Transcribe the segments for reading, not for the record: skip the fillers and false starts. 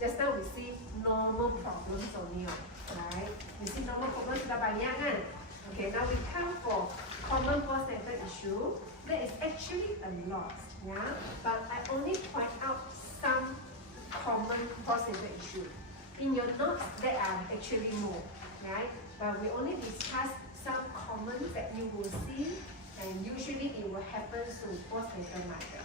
Just now we see normal problems only, right? We see normal problems sudah banyak kan? Okay, now we come for common postnatal issue. There is actually a lot, yeah. But I only point out some common postnatal issue. In your notes, there are actually more, right? But we only discuss some common that you will see, and usually it will happen to postnatal mother.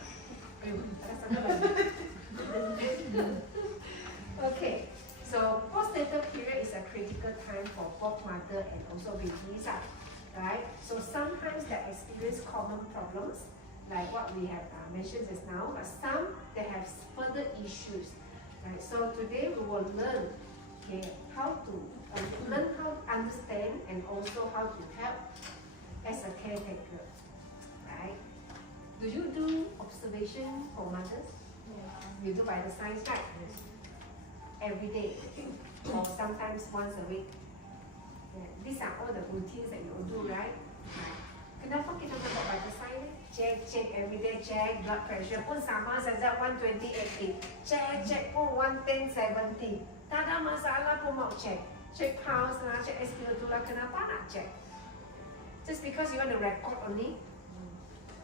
Okay, so postnatal period is a critical time for both mother and also babies, right? So sometimes they experience common problems, like what we have mentioned just now, but some they have further issues, right? So today we will learn, okay, how to understand and also how to help as a caretaker, right? Do you do observation for mothers? You do by the signs, right? Every day or sometimes once a week. Yeah. These are all the routines that you will do, right? Kenapa kita buat by the sign? Check every day, check blood pressure pun sama saja 120/80. Check pun 110/70. Tak ada masalah pun mau check. Check pulse lah, check SpO2 lah. Kenapa nak check? Just because you want to record only?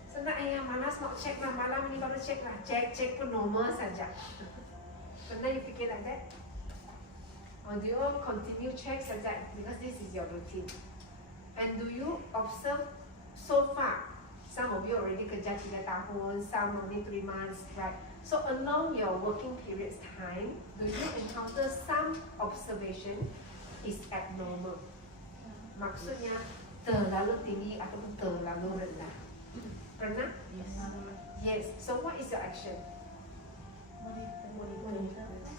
Sebenarnya malas mau check lah, malam ini baru check lah. Check pun normal saja. Pernah you fikir like that? Or do you all continue check saja because this is your routine? And do you observe so far? Some of you already kerja 3 tahun, some only 3 months, right? So along your working period's time, do you encounter some observation is abnormal? Maksudnya terlalu tinggi ataupun terlalu rendah. Pernah? Yes. Yes. So what is your action?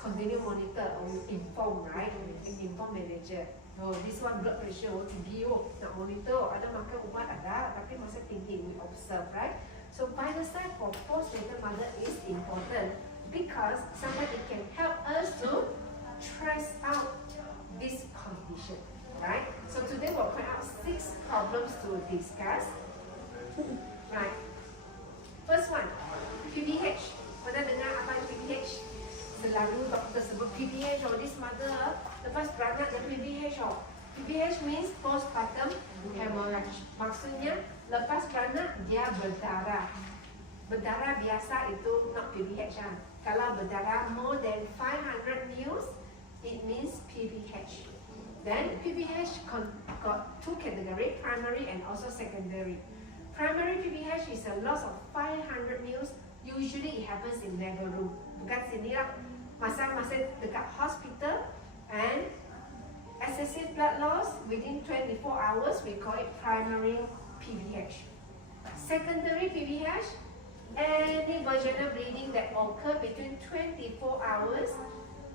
Continue monitor or you inform, right? You inform manager. Oh, this one blood pressure, tinggi, nak monitor. Ada makan ubat ada, tapi masih tinggi. We observe, right? So by the side for postnatal mother is important because sometimes it can help us to trace out this condition, right? So today we'll point out 6 problems to discuss. Right. First one, PPH. Pernah dengar apa PPH? Selalu doktor sebut PPH or this mother lepas beranak dan PPH. PPH means postpartum hemorrhage. Maksudnya lepas beranak dia berdarah. Berdarah biasa itu not PPH kan. Kalau berdarah more than 500 ml, it means PPH. Then PPH got 2 categories, primary and also secondary. Primary PPH is a loss of 500 ml. Usually it happens in labor room. Bukan sini lah. Masa-masa dekat hospital and excessive blood loss within 24 hours, we call it primary PPH. Secondary PPH, any vaginal bleeding that occur between 24 hours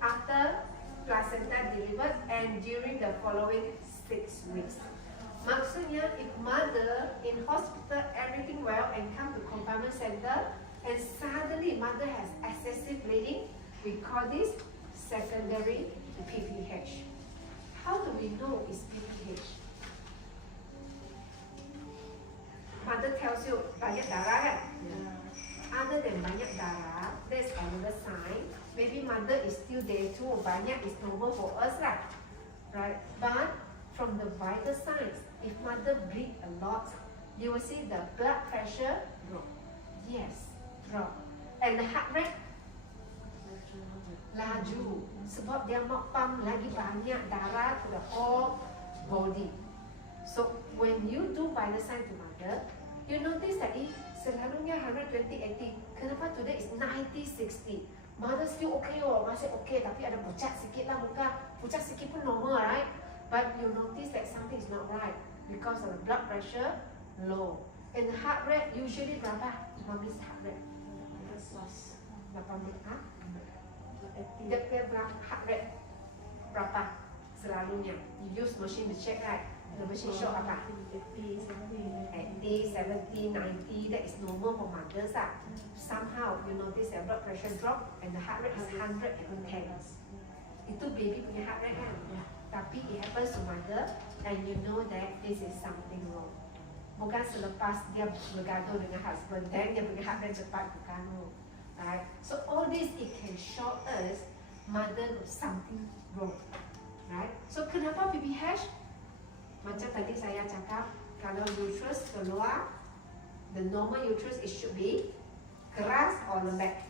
after placenta delivered and during the following 6 weeks. Maksudnya, if mother in hospital everything well and come to confinement center and suddenly mother has excessive bleeding, we call this secondary PPH. How do we know it's PPH? Mother tells you banyak darah kan? Other than banyak darah, there's another sign. Maybe mother is still there too. Banyak is normal for us lah, right? But from the vital signs, if mother bleed a lot, you will see the blood pressure drop. Yes, drop. And the heart rate laju. Sebab dia mau pump lagi banyak darah to the whole body. So when you do vital sign to mother, you notice that selalunya 120/80. Kenapa today is 90/60? Mother still okay masih okay, tapi ada pucat sikit lah muka. Pucat sikit pun normal, right? But you notice that something is not right because of the blood pressure low. And the heart rate usually berapa? Mommy's heart rate 80. Dia heart rate berapa selalunya? You use machine to check, right? The machine show apa? 80, 70, 90. That is normal for mothers. Somehow you notice their blood pressure drop and the heart rate is 110. Itu baby punya heart rate kan? Tapi it happens to mother and you know that this is something wrong. Bukan selepas dia bergaduh dengan husband, then dia punya heart rate cepat, bukan. Right? So all this it can show us mother got something wrong, right? So kenapa PPH? Macam tadi saya cakap, kalau uterus keluar, the normal uterus it should be keras or lembek.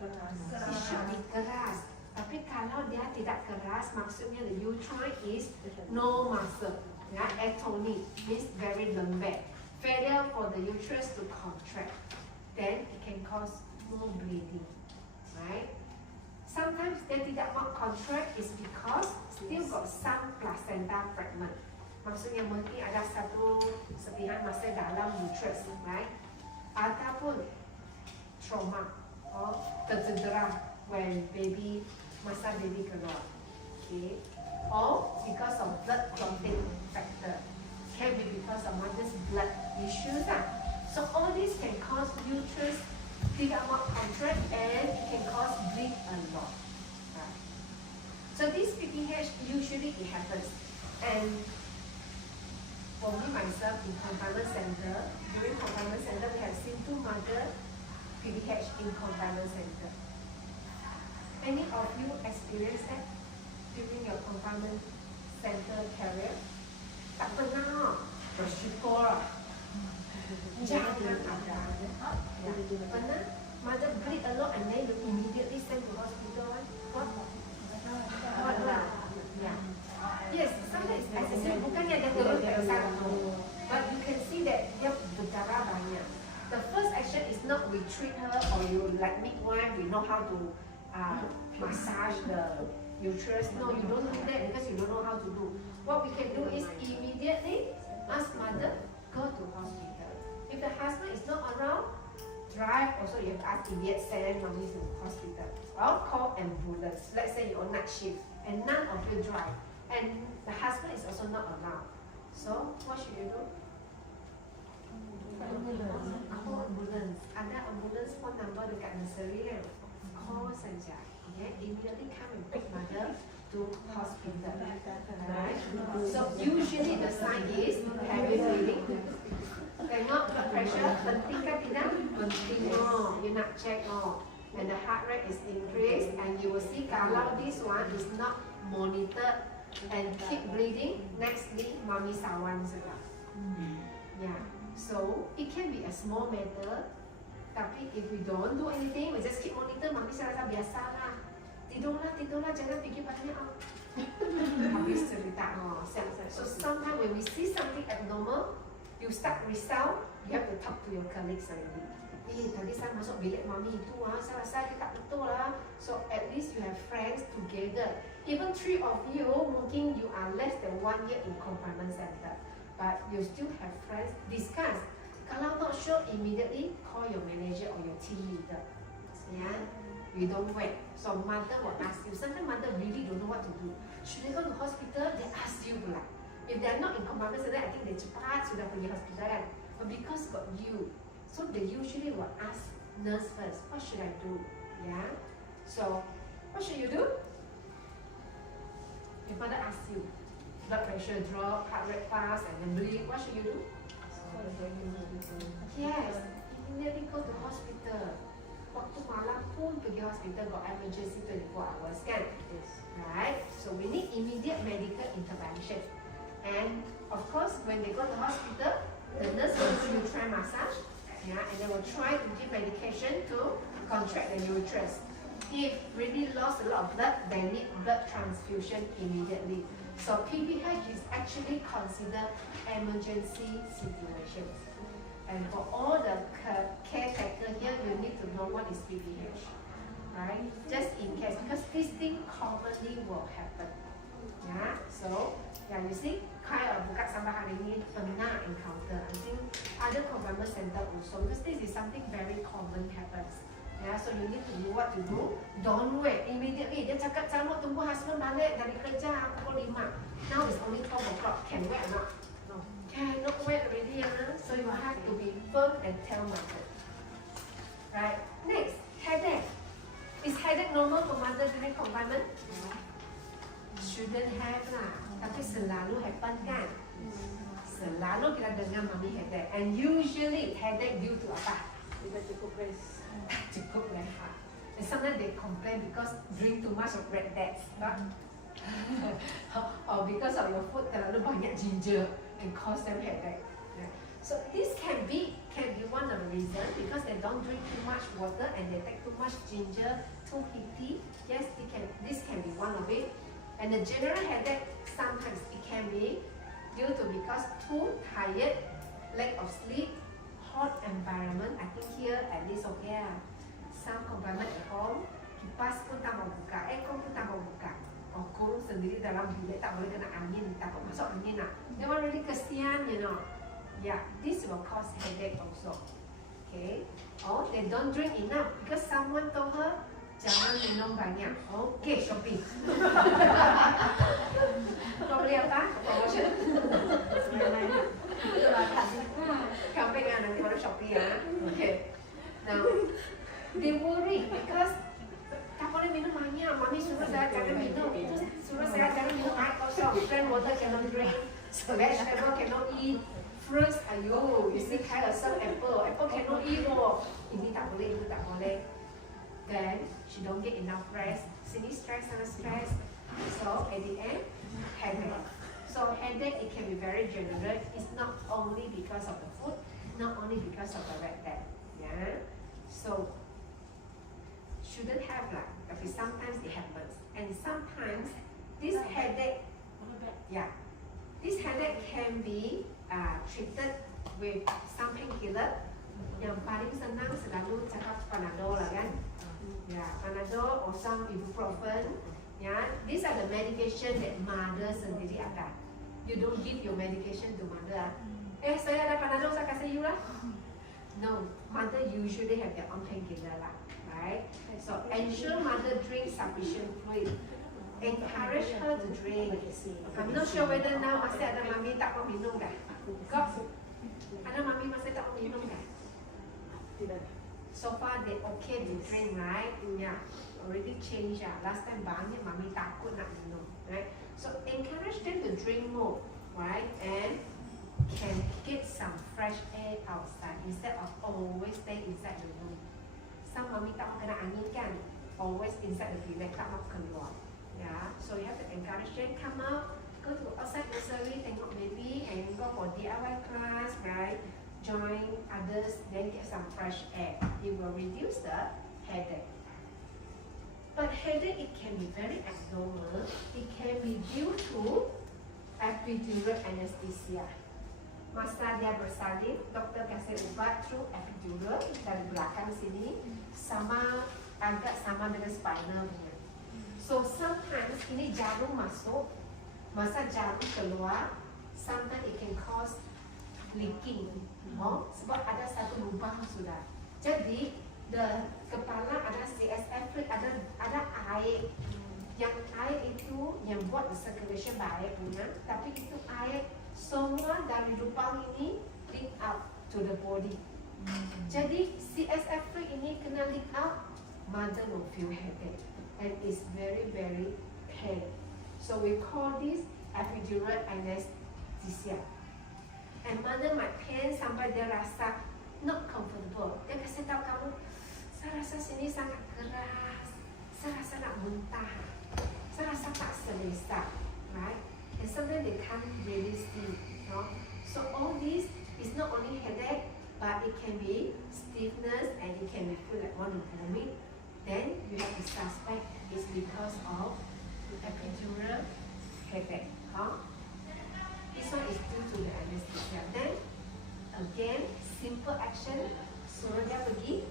It should be keras. Tapi kalau dia tidak keras, maksudnya the uterus is no muscle, ya, atonic, means very lembek. Failure for the uterus to contract, then it can cause more bleeding, right? Sometimes dia tidak mau contract is because still got some placenta fragment. Maksudnya mungkin ada satu serpihan masih dalam uterus, right? Ataupun trauma or tercedera when masa baby keluar, okay? Or because of blood clotting factor, can be because of mother's blood issues. So all this can cause uterus tidak mau contract and it can cause bleed a lot. Right? So this PPH usually it happens, and for me myself in confinement center, during confinement center we have seen 2 mother PPH in confinement center. Any of you experience that during your confinement center career? Tak pernah, bersyukur. Jangan ada. Ya. Pernah? Mother bleed a lot and then you immediately send to hospital. What? What lah? Yeah. Yes, sometimes SSU bukannya dia turun ke sana, but you can see that dia berdarah banyak. The first action is not we treat her or you like midwife, we know how to massage the uterus. No, you don't do that because you don't know how to do. What we can do is immediately ask mother, go to hospital. If the husband is not around, drive. Also, you have to ask immediate send mommy to hospital. Or call ambulance. Let's say you're on night shift and none of you drive, and the husband is also not around. So, what should you do? Call ambulance. Ada ambulance phone number dekat nursery kan? Call saja. Okay, immediately come and pick mother to hospital. Right? So usually the sign is heavy bleeding. Tengok blood pressure, penting kan tidak? Penting. Oh, you nak check oh. And the heart rate is increased, and you will see kalau this one is not monitored and keep bleeding, nextly mommy sawan sudah. Yeah. So it can be a small matter, tapi if we don't do anything, we just keep monitor, mami saya rasa biasa lah. Tidurlah, jangan fikir banyak. Habis cerita. So sometimes when we see something abnormal, you start result, you have to talk to your colleagues already. Tadi saya masuk bilik mami itu, saya rasa dia tak betul lah. So at least you have friends together. Even 3 of you, mungkin you are less than 1 year in confinement center, but you still have friends. Discuss. Kalau not sure, immediately call your manager or your team leader. Yeah, you don't wait. So mother will ask you. Sometimes mother really don't know what to do. Should they go to hospital? They ask you pula. If they are not in confinement center, I think they cepat sudah pergi hospital kan. But because got you, so they usually will ask nurse first. What should I do? Yeah. So what should you do? If mother asks you, blood pressure drop, heart rate fast, and then bleed, what should you do? Yes, immediately go to hospital. Waktu malam pun pergi hospital, got emergency 24 hours kan? Yes. Right? So we need immediate medical intervention. And of course, when they go to hospital, the nurse will do uterine massage, yeah, and they will try to give medication to contract the uterus. If really lost a lot of blood, they need blood transfusion immediately. So PPH is actually considered emergency situations. And for all the caretaker here, you need to know what is PPH, right? Just in case, because this thing commonly will happen. Yeah, so yeah, you see, Kaya buka sampai hari ini pernah encounter. I think other confinement center also, because this is something very common happens. Yeah, so you need to know what to do. Don't wait immediately. Dia cakap saya mau tunggu husband balik dari kerja pukul 5. Now it's only 12 o'clock. Can wait or not? No. Cannot wait already. So you have to be firm and tell mother. Right. Next, headache. Is headache normal for mother during confinement? Shouldn't have lah. Tapi selalu happen kan? Selalu kita dengar mami headache. And usually headache due to apa? Tidak cukup rest. Cukup rehat. And sometimes they complain because drink too much of red dates, or because of your food terlalu banyak ginger and cause them headache. Yeah. So this can be one of the reasons because they don't drink too much water and they take too much ginger, too heaty. Yes, this can be one of it. And the general headache sometimes it can be due to because too tired, lack of sleep, hot environment. I think here at least okay. Some confinement at home, kipas pun tak mau buka, aircon pun tak mau buka. Oh, kurung sendiri dalam bilik tak boleh kena angin, takut masuk angin nak. They want really kesian, you know. Yeah, this will cause headache also. Okay. Oh, they don't drink enough because someone told her jangan minum banyak. Okay, shopping. Kau beli apa? Promotion. Camping ah, nanti baru shopping ah. Okay. Now, they worry because tak boleh minum banyak. Mami suruh saya jangan minum. Suruh saya jangan minum air kosong. Plain water cannot drink. So vegetable cannot eat. Fruits, ayo, you see kind of some apple. Apple cannot eat. Oh, ini tak boleh, itu tak boleh. Then she don't get enough rest. Sini stress and stress. So at the end, headache. So headache it can be very general. It's not only because of the food, not only because of the red dates. Yeah. So shouldn't have lah. Tapi sometimes it happens, and sometimes this headache, yeah, this headache can be treated with some painkiller. Yang paling senang selalu cakap Panadol lah kan. Yeah, Panadol or some ibuprofen. Yeah, these are the medication that mother sendiri ada. You don't give your medication to mother. Saya ada Panadol, saya kasih you lah. No, mother usually have their own painkiller lah, right? So ensure mother drinks sufficient fluid. Encourage her to drink. I'm not sure whether now masih ada mami tak mau minum kan? Kok? Ada mami masih tak mau minum kan? So far they okay to drink, right? Yeah, already changed ya. Last time banyak mami takut nak minum, right? So encourage them to drink more, right? And can get some fresh air outside instead of always stay inside the room. Some mami tak mau kena angin kan? Always inside the bilik, tak mau keluar. Yeah, so you have to encourage them come out, go to outside nursery, tengok baby, and go for DIY class, right? Join others, then get some fresh air. It will reduce the headache. But headache, it can be very abnormal. It can be due to epidural anesthesia. Masa dia bersalin, doktor kasih ubat through epidural dari belakang sini, sama agak sama dengan spinal punya. So sometimes ini jarum masuk, masa jarum keluar, sometimes it can cause leaking. Oh, sebab ada satu lubang sudah. Jadi the kepala ada CSF fluid, ada air. Yang air itu yang buat the circulation baik punya, tapi itu air semua dari lubang ini leak out to the body. Jadi CSF fluid ini kena leak out, mother will feel headache and it's very pain. So we call this epidural anesthesia. And mother might pain sampai dia rasa not comfortable. Dia kasih tahu kamu, saya rasa sini sangat keras, saya rasa nak muntah, saya rasa tak selesa, right? And sometimes they can't really sleep, no? So all this is not only headache, but it can be stiffness and it can be feel like want to vomit. Then you have to suspect it's because of epidural headache, huh? This one is due to the anesthesia. Then again, simple action. Suruh dia pergi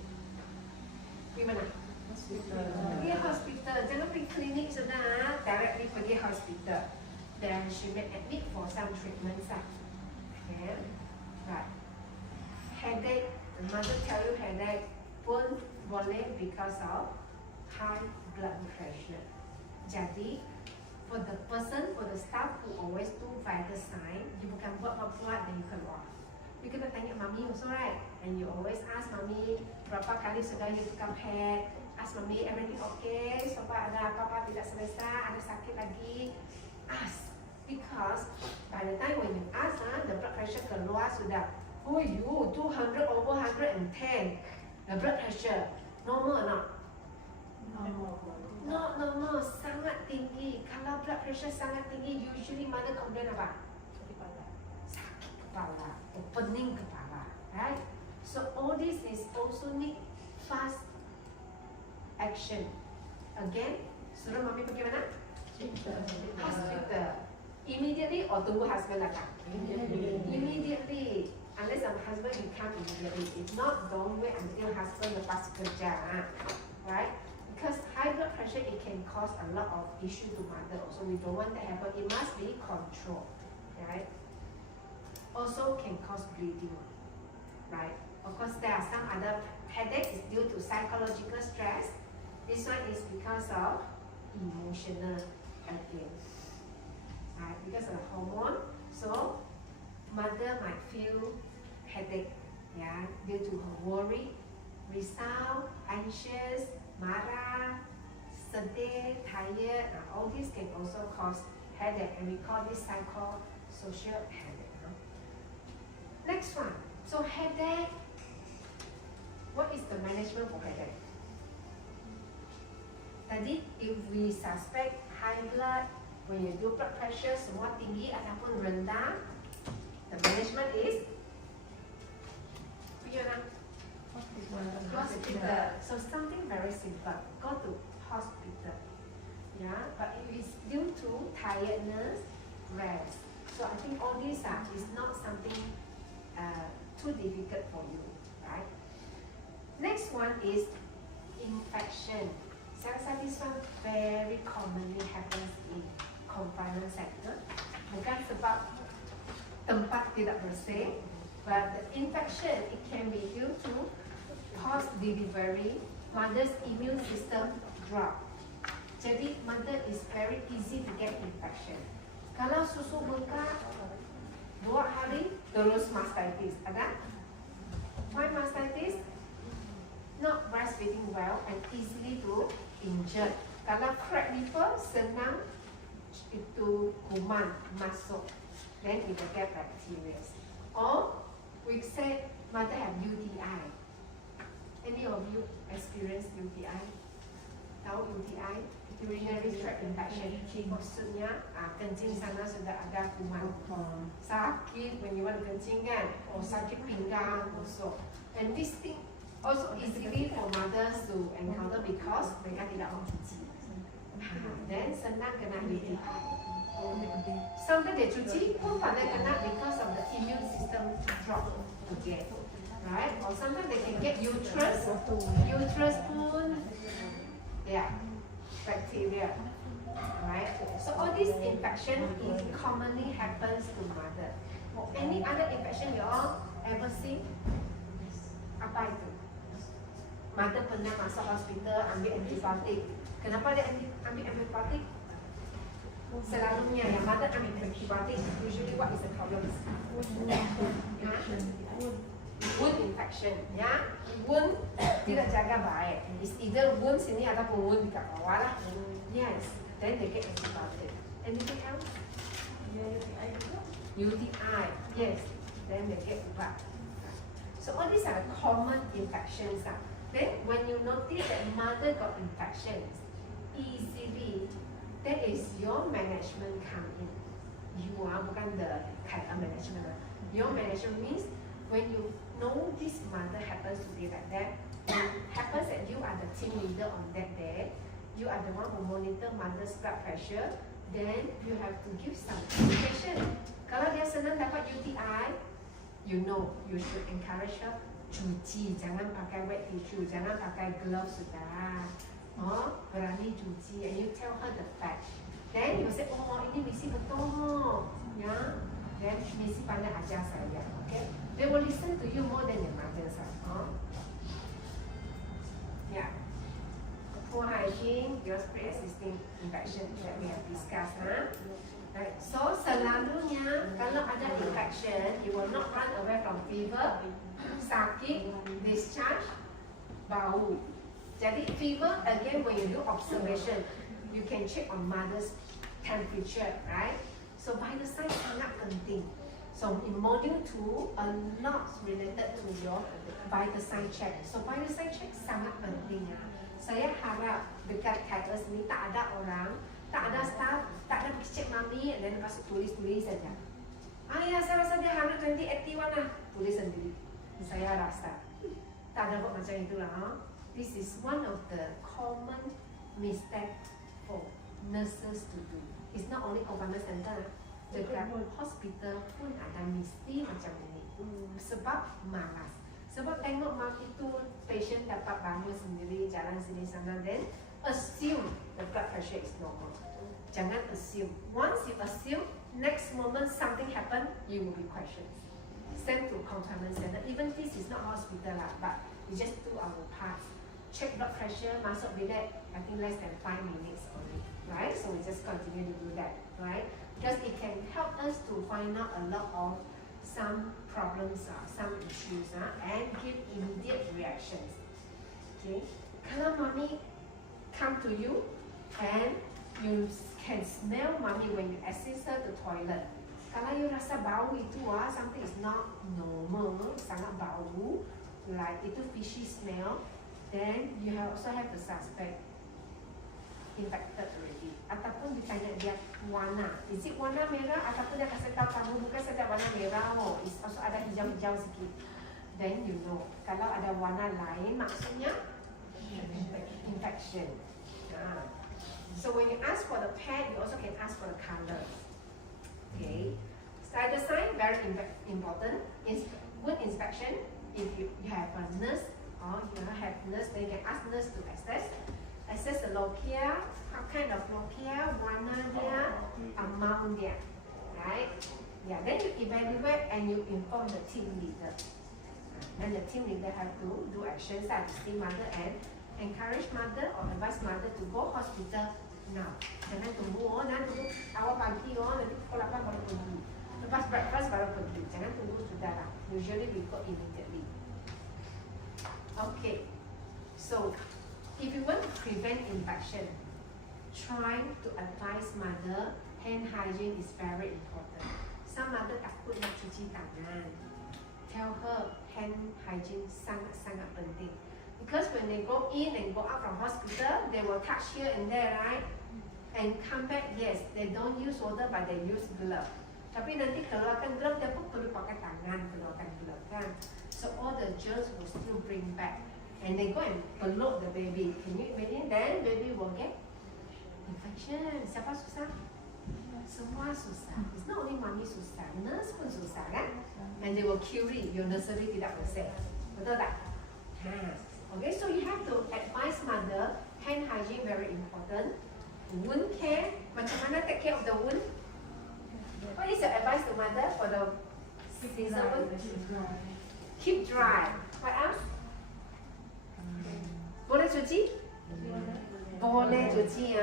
mana? Pergi hospital. Jangan pergi klinik sudah. Directly pergi hospital. Then she may admit for some treatments. Okay, right. Headache. The mother tell you headache pun boleh because of high blood pressure. Jadi for the person, for the staff who always do vital sign, you bukan buat dan you keluar. You kena tanya mami also, right? And you always ask mami berapa kali sudah you tukar pad. Ask mami everything okay, sebab ada apa-apa tidak selesa, ada sakit lagi. Ask, because by the time when you ask, the blood pressure keluar sudah. Oh you 200 over 110. The blood pressure normal or not? Not normal, sangat tinggi. Kalau blood pressure sangat tinggi, usually mother complain apa? Sakit kepala, opening kepala, right? So all this is also need fast action. Again, suruh mami pergi mana? Hospital. Immediately or tunggu husband datang? Immediately. Unless our husband will come immediately. If not, don't wait until husband lepas kerja. Right? Because high blood pressure, it can cause a lot of issue to mother. Also, we don't want that happen. It must be controlled. Right? Also can cause bleeding. Right? Of course, there are some other headache is due to psychological stress. This one is because of emotional again. Right? Because of the hormone. So, mother might feel headache, yeah, due to her worry, risau, anxious, marah, sedih, tired. All these can also cause headache, and we call this psychosocial headache. Next one. So headache. What is the management for headache? Tadi, if we suspect high blood, when you do blood pressure semua tinggi ataupun rendah, the management is hospital. So something very simple. Go to hospital. Yeah, but if it's due to tiredness, rest. So I think all these is not something too difficult for you, right? Next one is infection. Saya rasa this one very commonly happens in confinement sector. Bukan sebab tempat tidak bersih, but the infection, it can be due to post delivery, mother's immune system drop. Jadi mother is very easy to get infection. Kalau susu bengkak 2 hari terus mastitis, ada? Why mastitis? Not breastfeeding well and easily to injured. Kalau cracked nipple, senang itu kuman masuk. Then it will get bacteria. Or we say mother have UTI. Any of you experience UTI? Tahu UTI? Urinary tract infection. Maksudnya kencing sana sudah ada kuman. Sakit when you want to kencing kan? Or sakit pinggang also. And this thing also easily for mothers to encounter because mereka tidak mau cuci. Then senang kena UTI. Sometimes they cuci pun pada kena because of the immune system drop again, right? Or sometimes they can get uterus pun, yeah, bacteria, right? So all these infection is commonly happens to mother. Or any other infection you all ever see? Apa itu? Mother pernah masuk hospital ambil antibiotik. Kenapa dia ambil antibiotik? Selalunya yang mother ambil antibiotik, usually what is the problem? Wound infection, ya. Wound tidak jaga baik. It's either wound sini ataupun wound di bawah lah. Yes, then they get antibiotic. Anything else? UTI, yes. Then they get ubat. So all these are common infections. Then when you notice that mother got infections easily, that is your management come in. You are bukan the management. Your management means when you know this mother happens to be like that, it happens that you are the team leader on that day. You are the one who monitor mother's blood pressure. Then you have to give some education. Kalau dia senang dapat UTI, you know you should encourage her cuci, jangan pakai wet tissue, jangan pakai gloves sudah. Oh, berani cuci, and you tell her the fact. Then you say, oh ini misi betul, ya. Then misi pandai ajar saya, okay? They will listen to you more than your mother, oh. Yeah. Poor hygiene, your pre-existing infection that we have discussed, huh? Right. So selalunya kalau ada infection, you will not run away from fever, sakit, discharge, bau. Jadi fever, again when you do observation, you can check on mother's temperature, right? So vital signs sangat penting. So in module 2, a lot related to your vital sign check. So vital sign check sangat penting. Saya harap dekat KS ni tak ada orang, tak ada staff, tak ada pergi cek mami dan lepas tu tulis saja. Ya saya rasa dia 120/81 lah, tulis sendiri. Saya rasa tak ada buat macam itulah. This is one of the common mistake for nurses to do. It's not only confinement center, dekat hospital pun ada mesti macam ini. Sebab malas. Sebab tengok itu patient dapat bangun sendiri, jalan sini sana, then assume the blood pressure is normal. Jangan assume. Once you assume, next moment something happen, you will be questioned. Send to confinement center. Even this is not hospital lah, but we just do our part. Check blood pressure, masuk bilik, I think less than 5 minutes only, right? So we just continue to do that, right? Because it can help us to find out a lot of some problems, some issues, and give immediate reactions. Okay, kalau mommy come to you and you can smell mommy when you assist her to toilet. Kalau you rasa bau itu something is not normal, sangat bau, like itu fishy smell, then you also have to suspect infected already. Ataupun ditanya dia warna, is it warna merah? Ataupun dia kasih tahu kamu bukan sedap warna merah, is also ada hijau-hijau sikit. Then you know, kalau ada warna lain maksudnya infection. So when you ask for the pad, you also can ask for the color. Okay, side sign very important. Is good inspection. If you have a nurse or you have nurse, then you can ask nurse to assess the lochia, what kind of lochia, warna dia, amount dia, right? Yeah, then you evaluate and you inform the team leader. Then the team leader have to do actions like to see mother and encourage mother or advise mother to go hospital now. Jangan tunggu, awal pagi nanti pukul 8 baru pergi. Lepas breakfast baru pergi. Jangan tunggu sudah lah. Usually we go immediately. Okay, so if you want to prevent infection, try to advise mother hand hygiene is very important. Some mother takut nak cuci tangan. Tell her hand hygiene sangat-sangat penting. Because when they go in and go out from hospital, they will touch here and there, right? And come back, yes, they don't use water but they use glove. Tapi nanti keluarkan glove, dia pun perlu pakai tangan, keluarkan glove kan. So all the germs will still bring back. And they go and peluk the baby. Can you imagine? Then baby will get infection. Siapa susah? Semua susah. It's not only mommy susah, nurse pun susah kan? And they will cure it. Your nursery tidak bersih. Betul tak? Okay, so you have to advise mother, hand hygiene very important. Wound care, macam mana take care of the wound? What is your advice to mother for the season wound? Keep dry. What else? Boleh cuci? Boleh cuci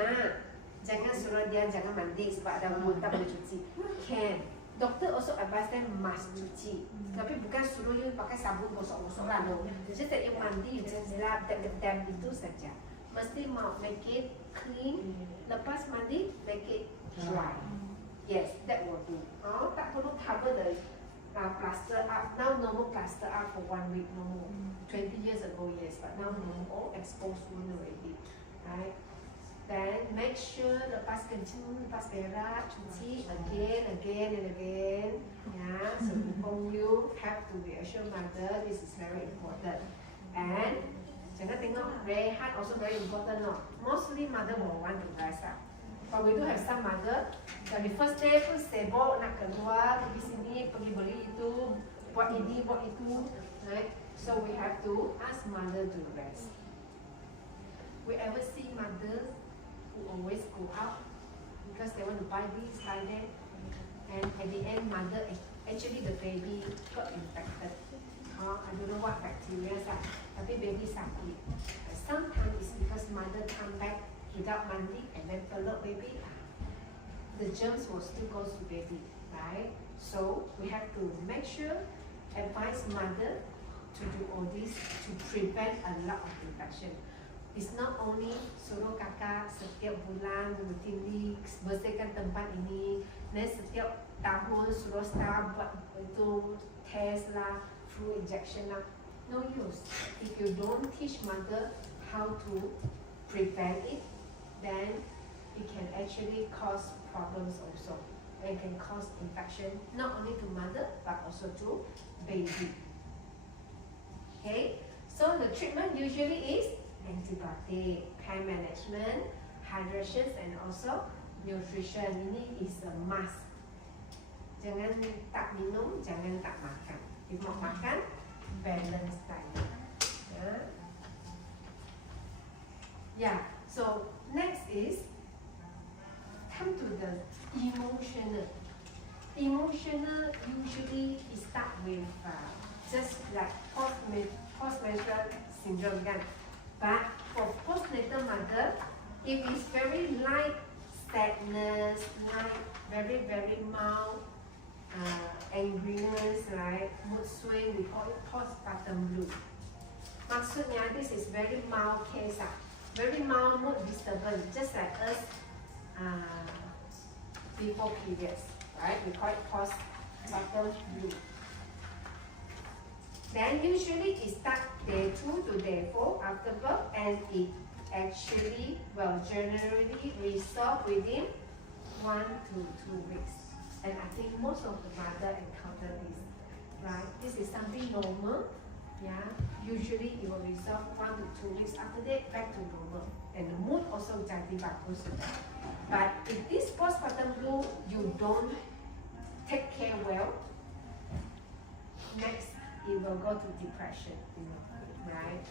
Jangan suruh dia jangan mandi sebab ada wound tak boleh cuci. Can. Doktor also advise them must cuci. Tapi bukan suruh you pakai sabun gosok-gosok lah. No. Just that you mandi, you just lap damp itu saja. Mesti mau make it clean. Lepas mandi, make it dry. Yes, that will do. Tak perlu cover the plaster up. Now no more plaster up for 1 week. No more. 20 years ago, yes, but now no more exposed wound already. Right? Then make sure lepas kencing, lepas berak, cuci again and again. Yeah, so before you have to reassure mother, this is very important. And jangan tengok rehat also very important no. Mostly mother will want to rest up. But we do have some mother dari first day pun sibuk nak keluar, pergi sini, pergi beli itu, buat ini, buat itu, right? So we have to ask mother to rest. We ever see mothers who always go out because they want to buy this, buy that, and at the end mother actually the baby got infected. I don't know what bacteria tapi baby sakit. Sometimes it's because mother come back without mandi and then peluk baby. The germs will still go to baby, right? So we have to make sure, advise mother to do all this to prevent a lot of infection. It's not only suruh kakak setiap bulan routinely bersihkan tempat ini, dan setiap tahun suruh staff buat itu test lah, flu injection lah. No use. If you don't teach mother how to prevent it, then it can actually cause problems also. And can cause infection not only to mother but also to baby. Okay, so the treatment usually is antibiotic, pain management, hydration, and also nutrition. Ini is a must. Jangan tak minum, jangan tak makan. If mau makan, balance diet. Yeah. So next is come to the emotional. Emotional usually is start with just like postmenstrual syndrome kan. But for postnatal mother, if it's very light sadness, light very mild angriness, right? Mood swing, we call it postpartum blues. Maksudnya this is very mild case, very mild mood disturbance, just like us before periods, right? We call it postpartum blues. Then usually it starts day 2 to day 4 after birth, and it actually will generally resolve within 1 to 2 weeks. And I think most of the mother encounter this, right? This is something normal, yeah. Usually it will resolve 1 to 2 weeks. After that, back to normal, and the mood also jadi bagus. But if this postpartum blue you don't take care well, next it will go to depression, right?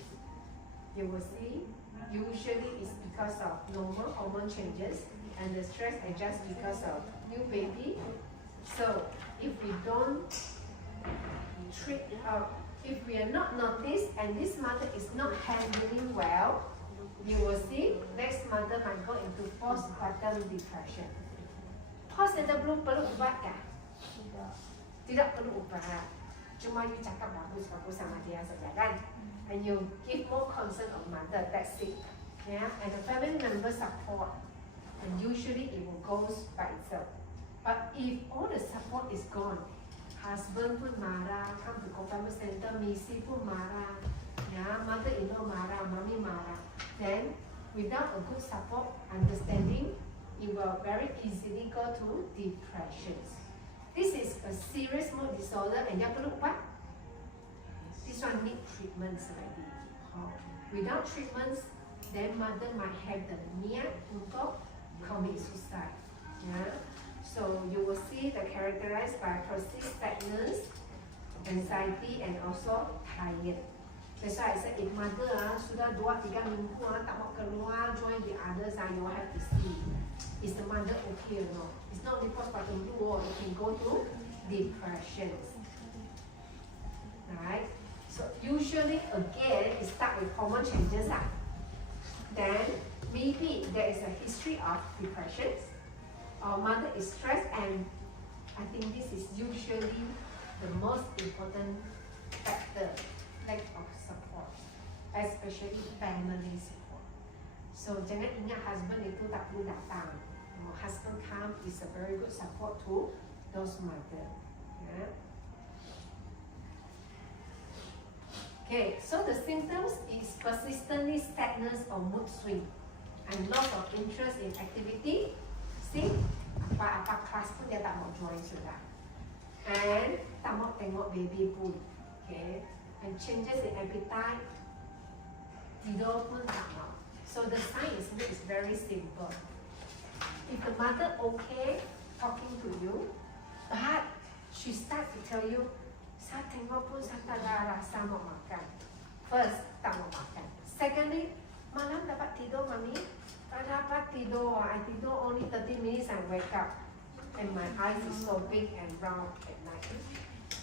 You will see. Usually it's because of normal hormone changes and the stress adjusts because of new baby. So if we don't treat, if we are not noticed and this mother is not handling well, you will see next mother might go into postpartum depression. Postnatal blue perlu ubat kah? Tidak perlu ubat. Cuma you cakap bagus-bagus sama dia saja kan? And you give more concern of mother, that's it. Yeah, and the family member support, and usually it will go by itself. But if all the support is gone, husband pun marah, come to confinement center, misi pun marah, yeah, mother-in-law marah, mommy marah, then without a good support, understanding, it will very easily go to depressions. This is a serious mood disorder, and you perlu ubat. This one need treatments already. Without treatments, then mother might have the niat untuk commit suicide. Yeah? So you will see the characterized by persistent sadness, anxiety, and also tired. That's why I said if mother sudah 2-3 minggu tak mau keluar, join the others, you will have to see is the mother okay or not. It's not only postpartum blue, it can go to depressions. Right? So usually again it start with hormone changes. Then maybe there is a history of depressions, or mother is stressed, and I think this is usually the most important factor, lack of support, especially family support. So jangan ingat husband itu tak perlu datang. Husband come is a very good support to those mother. Yeah. Okay, so the symptoms is persistently sadness or mood swing and loss of interest in activity. See, apa-apa kelas pun dia tak mau join sudah. And tak mau tengok baby pun. Okay, and changes in appetite, tidur pun tak mau. So the sign is very simple. If the mother okay talking to you, but she start to tell you, saya tengok pun saya tak ada rasa mau makan. First, tak mau makan. Secondly, malam dapat tidur mami? Tak dapat tidur. I tidur only 30 minutes and wake up. And my eyes is so big and round at night.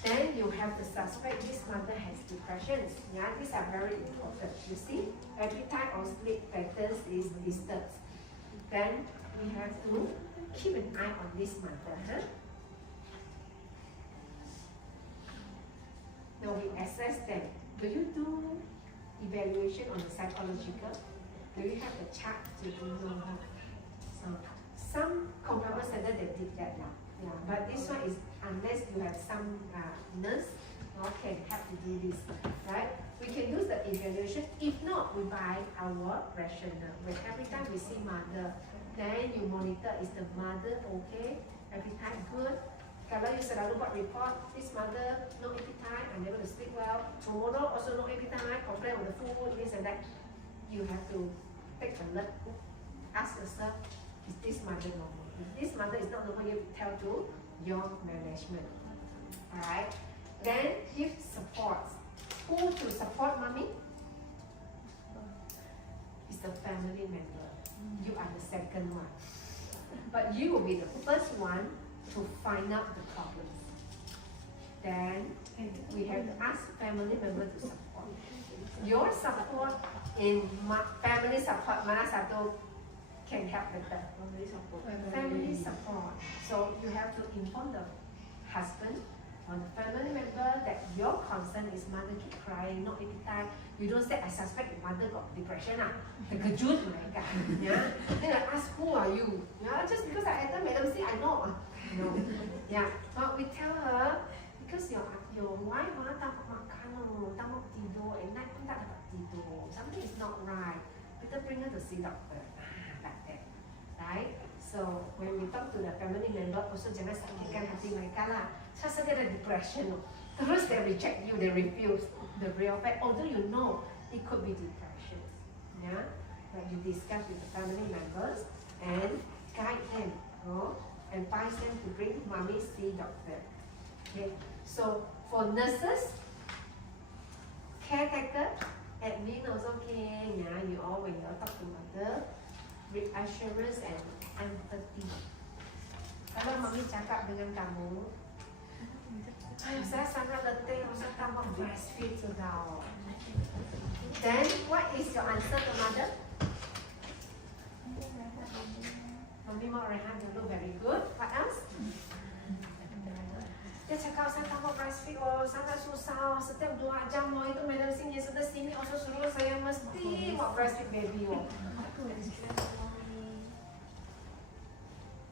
Then you have to suspect this mother has depressions. Yeah, these are very important. You see, appetite or sleep patterns is disturbed. Then we have to keep an eye on this mother. Now we assess them. Do you do evaluation on the psychological? Do you have a chart to do know? So some confinement center they did that now. Yeah, but this one is unless you have some nurse or can help to do this, right? We can use the evaluation. If not, we buy our rational. When every time we see mother, then you monitor, is the mother okay? Appetite good? Kalau you selalu buat report, this mother no appetite, unable to sleep well. Tomorrow also no appetite, complain of the food, this and that. You have to take a look. Ask yourself, is this mother normal? If this mother is not normal, you have to tell to your management. Alright? Then give support. Who to support mommy? Is the family member. You are the second one. But you will be the first one to find out the problems. Then we have to ask family member to support. Your support in family support, mana satu can help better? Family support. Family support. So you have to inform the husband or the family member that your concern is mother keep crying, no appetite. You don't say I suspect the mother got depression terkejut mereka. Yeah. Then I ask who are you? Yeah, just because I enter Madam C, I know. No. Yeah. But we tell her because your wife tak makan, tak mau tidur, at night pun tak dapat tidur. Something is not right. Better bring her to see doctor. Like that. Right? So when we talk to the family member, also jangan sakitkan hati mereka lah. Saya ada depression. Terus they reject you, they refuse the real fact. Although you know it could be depression, yeah. But you discuss with the family members and guide them, advise them to bring mommy see doctor. Okay. So for nurses, caretaker, admin also okay. Yeah, you all when you talk to mother, reassurance and empathy. Kalau mami cakap dengan kamu, saya sangat letih, saya tak mau breastfeed sudah. Then what is your answer to mother? Mami mau rehat dulu, very good. What else? Dia cakap saya tak mau breastfeed, sangat susah. Setiap 2 jam itu Madam Sing yesterday sini also suruh saya mesti mau breastfeed baby.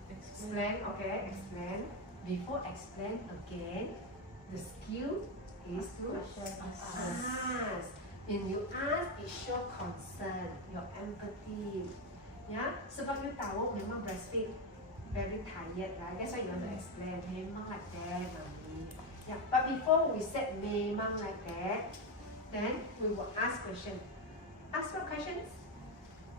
Explain, okay, explain. Before explain again, the skill is to ask. When you ask, it show concern, your empathy. Ya, sebab you tahu memang breastfeed very tired, right? That's why you want to explain. Memang like that, mommy. Yeah, but before we said memang like that, then we will ask question. Ask what questions?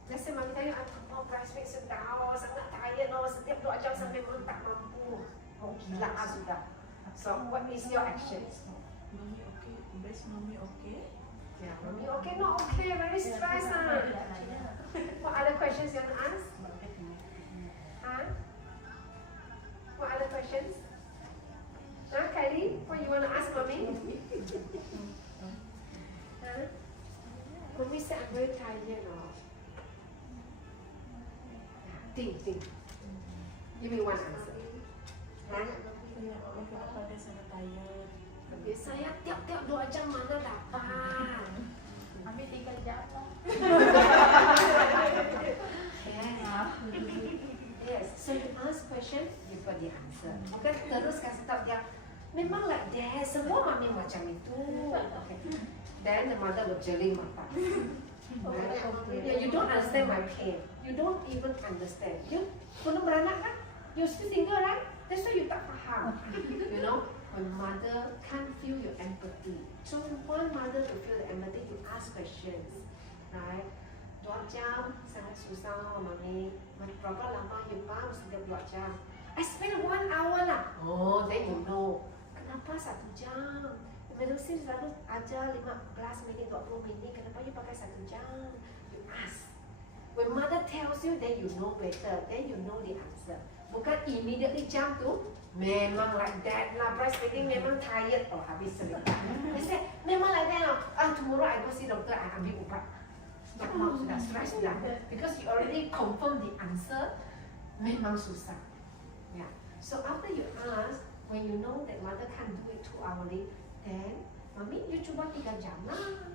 Let's say mami tanya, aku breastfeed sedang, sangat tired, setiap 2 jam saya memang tak mampu. Gila sudah. So what is your action? Mommy okay, breast mommy okay. Yeah, mommy okay, not okay, very stressed. What other questions you want to ask? Huh? What other questions? Kylie, what you want to ask mommy? Huh? Mommy said I'm very tired. Think. Give me one answer. Huh? Kenapa dia sangat tired? Saya tiap-tiap 2 jam mana dapat? Ambil 3 jam lah. Yes. So you ask question, you got the answer. Bukan terus kasih tahu dia. Memang like that. Semua mami macam itu. Okay. Then the mother will jeling mata. Yeah, you don't understand my pain. You don't even understand. You belum beranak kan? You still single right? That's why you tak faham. You know, when mother can't feel your empathy. So one mother to feel the empathy, you ask questions, right? 2 jam sangat susah, mami. Berapa lama you pam setiap 2 jam? I spend 1 hour lah. Oh, then you know. Kenapa 1 jam? Madam Sim selalu ajar 15 minit, 20 minit. Kenapa you pakai 1 jam? You ask. When mother tells you, then you know better. Then you know the answer. Bukan immediately jump to memang like that lah, breastfeeding memang tired. Oh, habis cerita. I said, memang like that lah. Tomorrow I go see doctor, I ambil ubat. Tak mau sudah stress sudah. Because you already confirm the answer, memang susah. Yeah. So after you ask, when you know that mother can't do it 2 hourly, then mami you cuba 3 jam lah.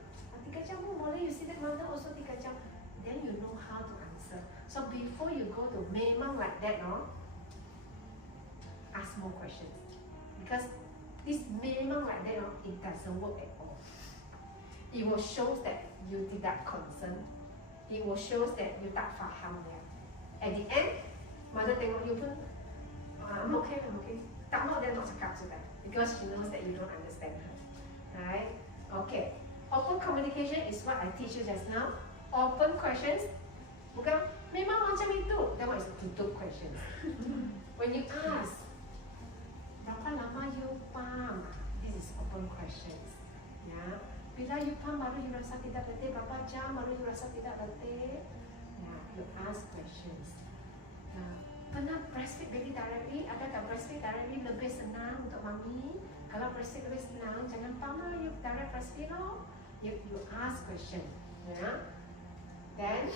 3 jam pun boleh. You see that mother also 3 jam. Then you know how to answer. So before you go to memang like that, ask more questions. Because this memang like that, it doesn't work at all. It will show that you tidak concern. It will show that you tak faham dia. At the end, mother tengok you pun, I'm okay. Tak mau dia nak cakap sudah, because she knows that you don't understand her, right? Okay. Open communication is what I teach you just now. Open questions, bukan memang macam itu. That one is tutup questions. When you ask, berapa lama you pam? This is open questions. Ya, bila you pam baru you rasa tidak letih, berapa jam baru you rasa tidak letih? Ya, you ask questions. Pernah breastfeed baby directly? Adakah breastfeed directly lebih senang untuk mami? Kalau breastfeed lebih senang, jangan pam lah, you direct breastfeed loh. You ask question, ya. Then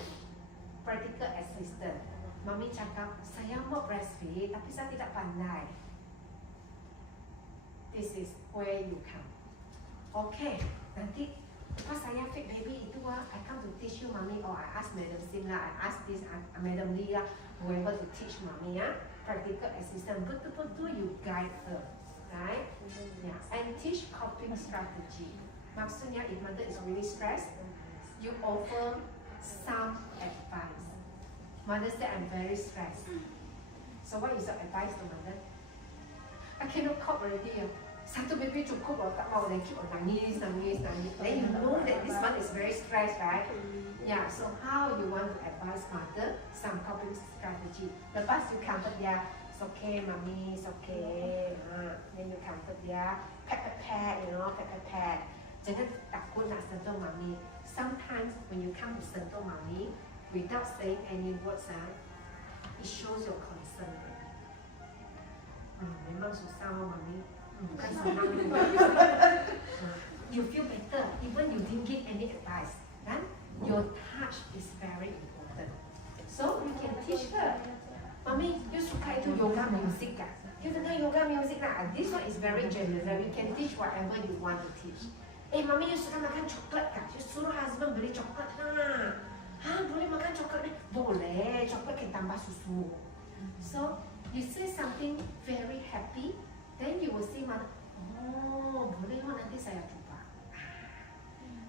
practical assistant. Mami cakap, saya mau breastfeed, tapi saya tidak pandai. This is where you come. Okay, nanti lepas saya feed baby itu I come to teach you mami, or I ask Madam Sim lah, I ask this Madam Lee lah, whoever to teach mami ya. Practical assistant, betul-betul you guide her, right? Yeah, and teach coping strategy. Maksudnya, if mother is really stressed, you offer some advice. Mother said, I'm very stressed. So what is your advice to mother? I cannot cope already. Satu baby cukup, or tak mau, then keep on nangis. Then you know that this one is very stressed, right? Yeah, so how you want to advise mother some coping strategy? Lepas you comfort dia, it's okay, mommy, it's okay. Then you comfort dia, pat, you know, pat. Jangan takut nak sentuh mami. Sometimes when you come to sentuh mami, without saying any words, it shows your concern. Memang susah mami. Bukan senang. You feel better, even you didn't give any advice. Kan? Your touch is very important. So you can teach her. Mami, you suka itu yoga music kan? You dengar yoga music lah. This one is very general. You can teach whatever you want to teach. Mami, you suka makan coklat kan? You suruh husband beli coklat lah. Boleh makan coklat ni? Boleh, coklat kan tambah susu. So you say something very happy, then you will see mother, boleh nanti saya cuba.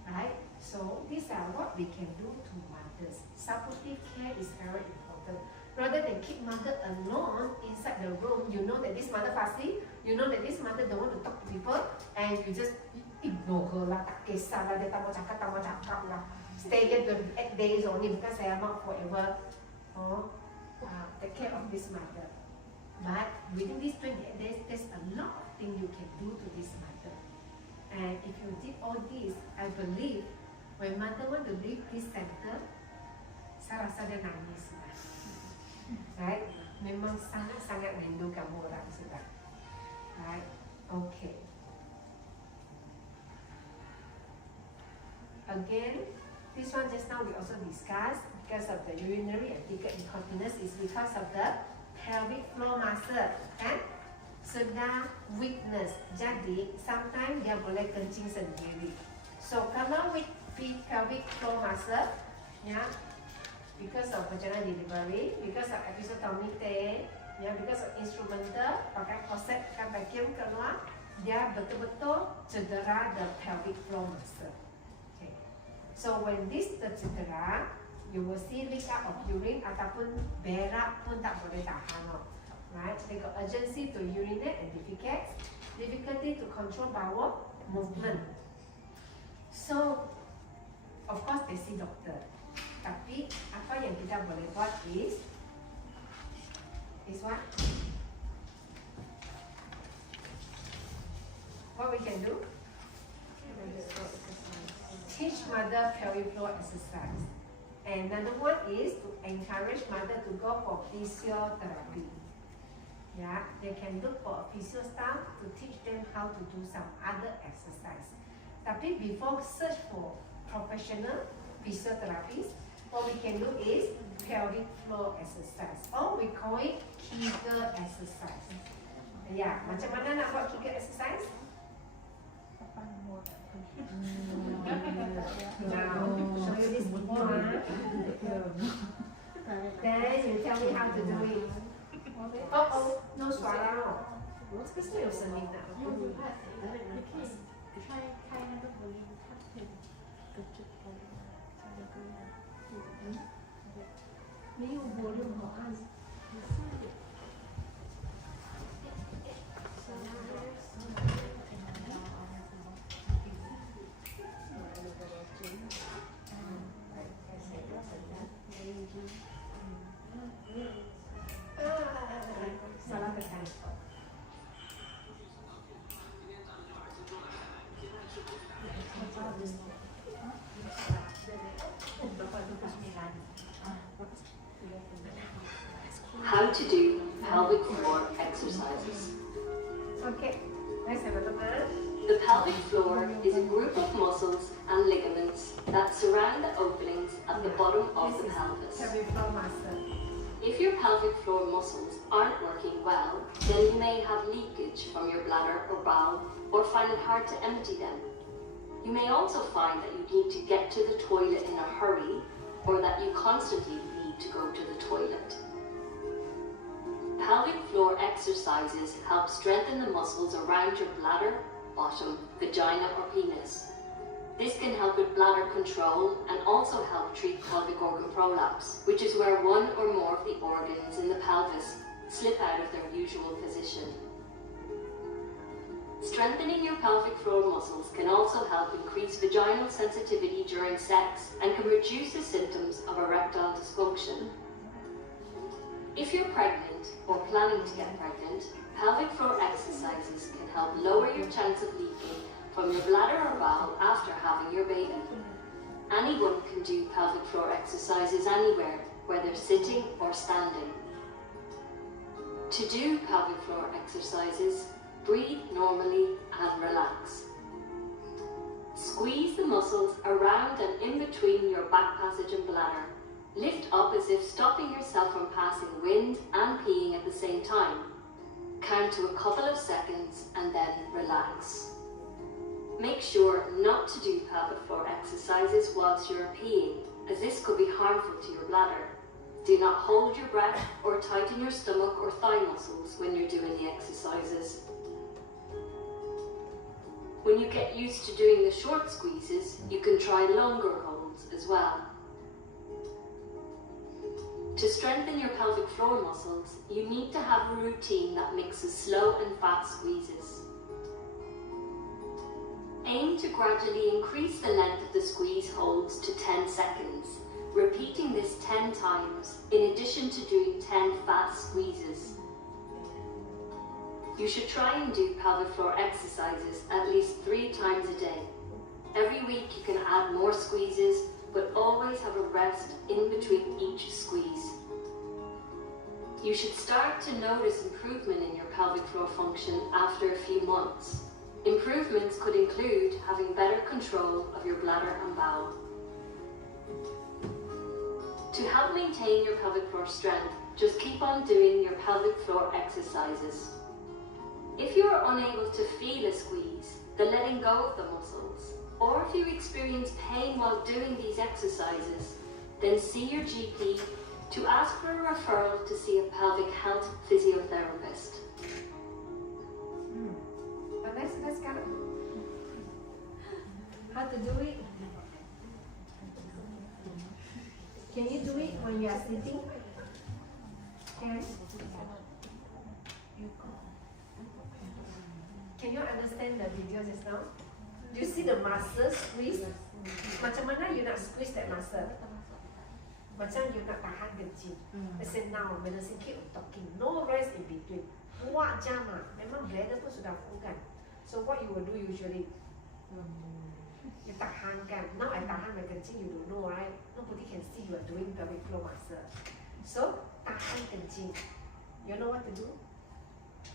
Right? So these are what we can do to mothers. Supportive care is very important. Rather than keep mother alone inside the room, you know that this mother fussy, you know that this mother don't want to talk to people, and you just ignore her lah, tak kisah lah, dia tak mau cakap lah. Stay here 28 days only, bukan saya mau forever. Take care of this mother. But within these 28 days, there's a lot of things you can do to this mother. And if you did all this, I believe when mother want to leave this center, saya rasa dia nangis sudah. Right? Memang sangat-sangat rindu kamu orang sudah. Right? Okay. Again, this one just now we also discussed, because of the urinary and fecal incontinence is because of the pelvic floor muscle, kan? Sudah weakness. Jadi, sometimes dia boleh kencing sendiri. So, kalau with pelvic floor muscle, ya, because of vaginal delivery, because of episiotomy, ya, because of instrumental, pakai korset, kan vacuum keluar, dia betul-betul cedera the pelvic floor muscle. Okay. So, when this tercedera, you will see leak out of urine ataupun berak pun tak boleh tahan. Right? They got urgency to urinate and defecate, difficulty to control bowel movement. So, of course they see doctor. Tapi apa yang kita boleh buat is what? What we can do? Teach mother pelvic floor exercise. And another one is to encourage mother to go for physiotherapy. Yeah, they can look for a physio staff to teach them how to do some other exercise. Tapi before search for professional physiotherapists, what we can do is pelvic floor exercise. Or we call it Kegel exercise. Yeah, macam mana nak buat Kegel exercise? Now, show you this one. Then you tell me how to do it. No suara no. 这个是有声音的。你可以开那个回音，它可以 Kejut kali. Saya kena. 没有volume 好按。Salah tekan. How to do pelvic floor exercises. Okay, let's have a look. The pelvic floor is a group of muscles and ligaments that surround the openings at the bottom of the pelvis. Pelvic floor muscle. If your pelvic floor muscles aren't working well, then you may have leakage from your bladder or bowel or find it hard to empty them. You may also find that you need to get to the toilet in a hurry or that you constantly need to go to the toilet. Pelvic floor exercises help strengthen the muscles around your bladder, bottom, vagina or penis. This can help with bladder control and also help treat pelvic organ prolapse, which is where one or more of the organs in the pelvis slip out of their usual position. Strengthening your pelvic floor muscles can also help increase vaginal sensitivity during sex and can reduce the symptoms of erectile dysfunction. If you're pregnant or planning to get pregnant, pelvic floor exercises can help lower your chance of leaking from your bladder or bowel after having your baby. Anyone can do pelvic floor exercises anywhere, whether sitting or standing. To do pelvic floor exercises, breathe normally and relax. Squeeze the muscles around and in between your back passage and bladder. Lift up as if stopping yourself from passing wind and peeing at the same time. Count to a couple of seconds and then relax. Make sure not to do pelvic floor exercises whilst you're peeing, as this could be harmful to your bladder. Do not hold your breath or tighten your stomach or thigh muscles when you're doing the exercises. When you get used to doing the short squeezes, you can try longer holds as well. To strengthen your pelvic floor muscles, you need to have a routine that mixes slow and fast squeezes. Aim to gradually increase the length of the squeeze holds to 10 seconds, repeating this 10 times in addition to doing 10 fast squeezes. You should try and do pelvic floor exercises at least 3 times a day. Every week you can add more squeezes, but always have a rest in between each squeeze. You should start to notice improvement in your pelvic floor function after a few months. Improvements could include having better control of your bladder and bowel. To help maintain your pelvic floor strength, just keep on doing your pelvic floor exercises. If you are unable to feel a squeeze, then letting go of the muscles, or if you experience pain while doing these exercises, then see your GP to ask for a referral to see a pelvic health physiotherapist. Let's go. How to do it? Can you do it when you are sitting? Can you understand the video just now? Do you see the muscle squeeze? Macam mana you nak squeeze that muscle? Macam you nak tahan kencing. I said now, medicine keep on talking. No rest in between. 2 jam lah. Memang bladder pun sudah full kan. So what you will do usually? You tahan kan. Now I tahan my kencing, you don't know right? Nobody can see you are doing pelvic floor muscle. So tahan kencing. You know what to do?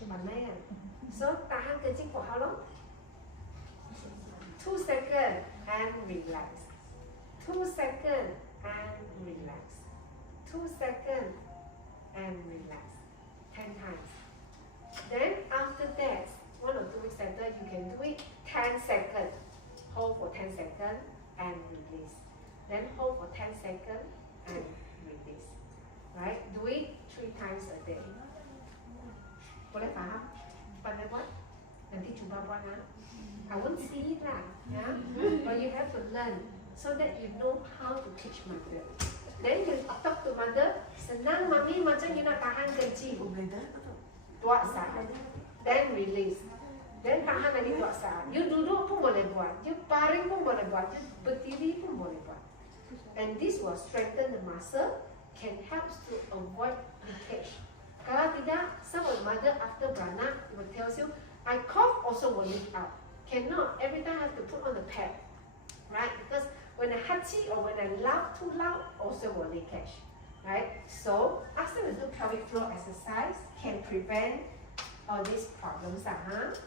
Pandai kan? So tahan kencing for how long? 2 seconds and relax. 2 seconds and relax. 2 seconds and relax. 10 times. Then after that, 1 or 2 weeks later, you can do it 10 seconds. Hold for 10 seconds and release. Then hold for 10 seconds and release. Right? Do it 3 times a day. Boleh faham? Pandai buat? Nanti cuba buat ha? I won't see it lah. Yeah? But you have to learn. so that you know how to teach mother. Then you talk to mother, senang mami macam you nak tahan kencing. Tuak saat. Then release. Then tahan lagi tuak saat. You duduk pun boleh buat. You baring pun boleh buat. You berdiri pun boleh buat. And this will strengthen the muscle, can help to avoid leakage. Kalau tidak, some of the mother after beranak will tell you, I cough also will leak out. Cannot, every time I have to put on the pad. Right? Because when I hachi or when I laugh too loud, also will leakage. Right? So, ask them to do pelvic floor exercise, can prevent all these problems.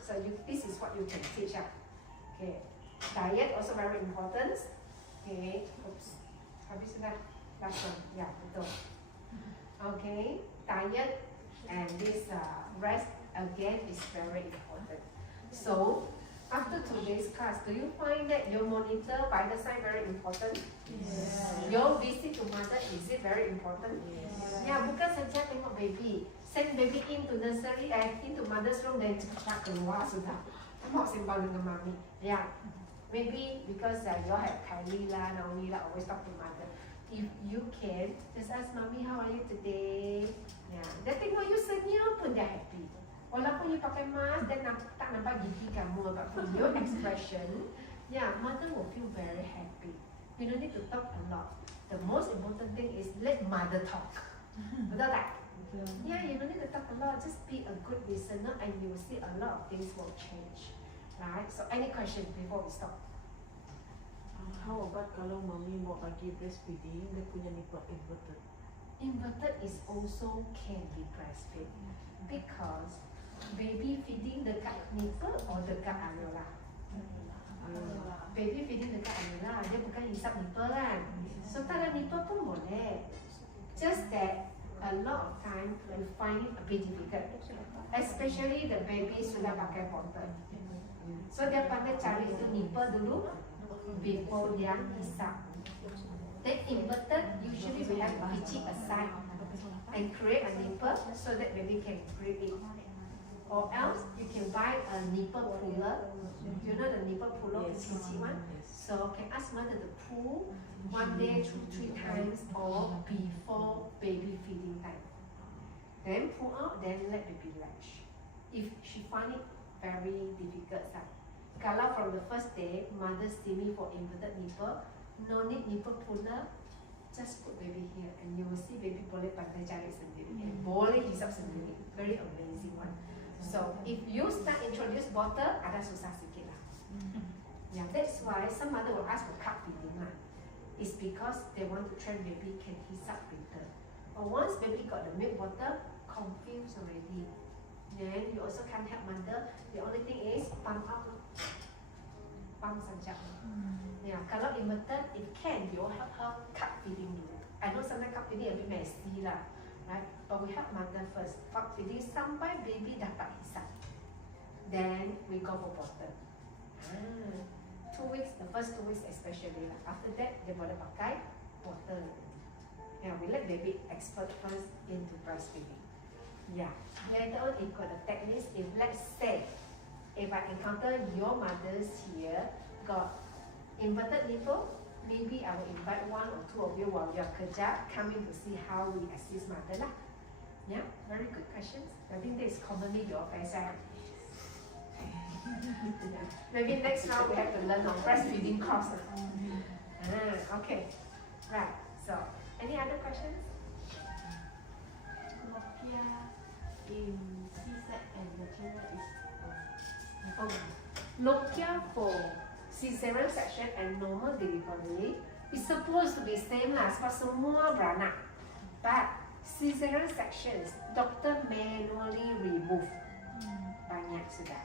So, this is what you can teach. Okay. Diet also very important. Okay. Oops. Habis sudah. Last one. Yeah, betul. Okay. Diet and this rest again is very important. So, after today's class, do you find that your monitor by the side very important? Yes. Your visit to mother, is it very important? Yes. Yeah, bukan saja tengok baby, send baby into nursery, into mother's room, then cepat keluar sudah. Tengok sembang dengan mami. Yeah, maybe because you all have Kylie lah, Naomi lah, always talk to mother. If you can, just ask mommy, how are you today? Yeah, dia tengok you senyum pun dia happy. Walaupun you pakai mask dan tak nampak gigi kamu, apapun your expression, yeah, mother will feel very happy. You don't need to talk a lot. The most important thing is let mother talk. Betul tak? Yeah, you don't need to talk a lot. Just be a good listener, and you will see a lot of things will change. Right? So, any questions before we stop? How about kalau mami mau bagi breastfeeding, dia punya nipple inverted? Inverted is also can be breastfed because baby feeding dekat nipple or dekat areola. Baby feeding dekat areola, dia bukan hisap nipple kan. So tak ada nipple pun boleh. Just that a lot of time we find it a bit difficult, especially the baby sudah pakai bottle. So dia pandai cari itu nipple dulu before dia hisap. Then inverted, usually we have pitching aside and create a nipple so that baby can grip it. Or else you can buy a nipple puller. You know the nipple puller, the pitchy one. So can ask mother to pull 1 day 2-3 times or before baby feeding time. Then pull out, then let baby latch. If she find it very difficult, kalau from the first day mother see me for inverted nipple, no need nipple puller, just put baby here and you will see baby boleh pandai cari sendiri and boleh hisap sendiri. Very amazing one. So if you start introduce bottle, ada susah sikit lah. Yeah, that's why some mother will ask for cup feeding lah. It's because they want to train baby can hisap better. But once baby got the milk bottle, confused already. Then you also can't help mother. The only thing is pump out. Pump saja. Yeah, kalau inverted, it can. You help her cup feeding dulu. I know sometimes cup feeding a bit messy lah, right? But we help mother first. Cup feeding sampai baby dapat hisap. Then we go for bottle. 2 weeks, the first 2 weeks especially lah. After that, dia boleh pakai bottle. Yeah, we let baby expert first into breastfeeding. Yeah. Later on, it got a technique. If let's say, if I encounter your mothers here got inverted nipple, maybe I will invite 1 or 2 of you while you are kerja coming to see how we assist mother lah. Yeah, very good questions. I think this is commonly your face. Yeah. Maybe next round we have to learn on breastfeeding course. Okay, right. So, any other questions? Nokia in C-set and material is Okay. Nokia for cesarean section and normal delivery is supposed to be same lah sebab semua beranak. But cesarean sections, doctor manually remove banyak sudah.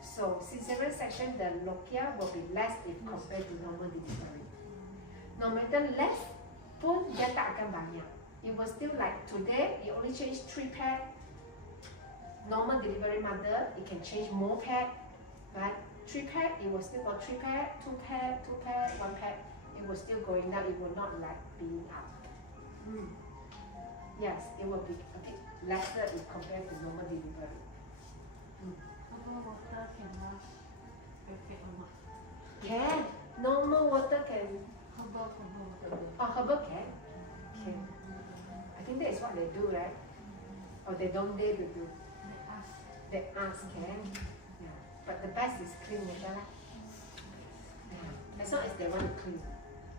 So cesarean section the Nokia will be less if compared to normal delivery. No matter less pun dia tak akan banyak. It was still like today you only change 3 pad. Normal delivery mother, it can change more pad. But 3 pad, it will still go 3 pad, 2 pad, 2 pad, 1 pad. It will still going down. It will not like being up. Yes, it will be a bit lesser if compared to normal delivery. normal water can last perfect or not? Can normal water can Oh, herbal can? Can. I think that is what they do, right? Or they don't dare to do. They ask, can. Yeah. But the best is clean water. Yeah. As long as they want to clean.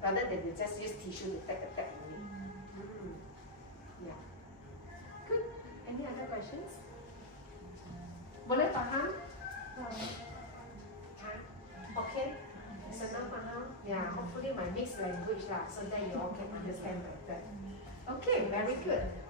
Rather than they just use tissue to tap only. Yeah. Good. Any other questions? Boleh faham? Okay. Senang faham? Yeah, hopefully my mixed language lah, so that you all can understand better. Okay, very good.